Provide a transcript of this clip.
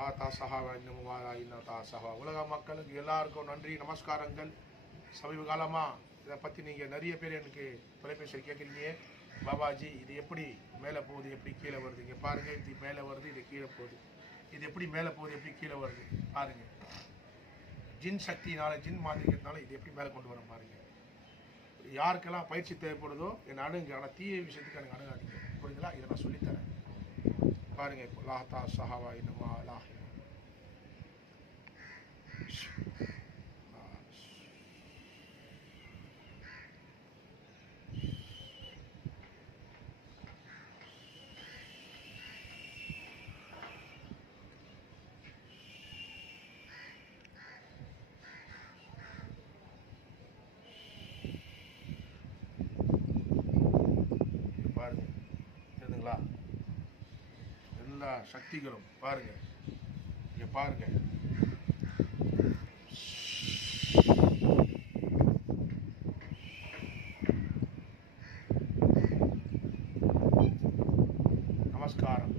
லாத்தா சஹாவா இன்னும் வாரா இன்னத்தா சஹா. உலக மக்களுக்கு எல்லாருக்கும் நன்றி நமஸ்காரங்கள். சமீப காலமாக இதை பற்றி நீங்கள் நிறைய பேர் எனக்கு தொலைபேசியில் கேட்குறீங்க. பாபாஜி இது எப்படி மேலே போகுது, எப்படி கீழே வருது, இங்கே பாருங்கள், இது மேலே வருது, இது கீழே போகுது, இது எப்படி மேலே போகுது, எப்படி கீழே வருது பாருங்கள். ஜின் சக்தினால, ஜின் மாதிரிக்கிறதுனால இது எப்படி மேலே கொண்டு வர பாருங்கள். யாருக்கெல்லாம் பயிற்சி தேவைப்படுதோ என்னை அணுங்க, ஆனால் தீய விஷயத்துக்கு எனக்கு அணுகாதீங்க, புரியுங்களா? இதை நான் சொல்லித்தரேன் பாருங்கள். இப்போ லாஹத்தா சஹாவா இன்னுமா லாஹ் பாருங்க. தெரியுதுங்களா? எல்லா சக்திகளும் பாருங்க, இங்க பாருங்க. நமஸ்காரம்.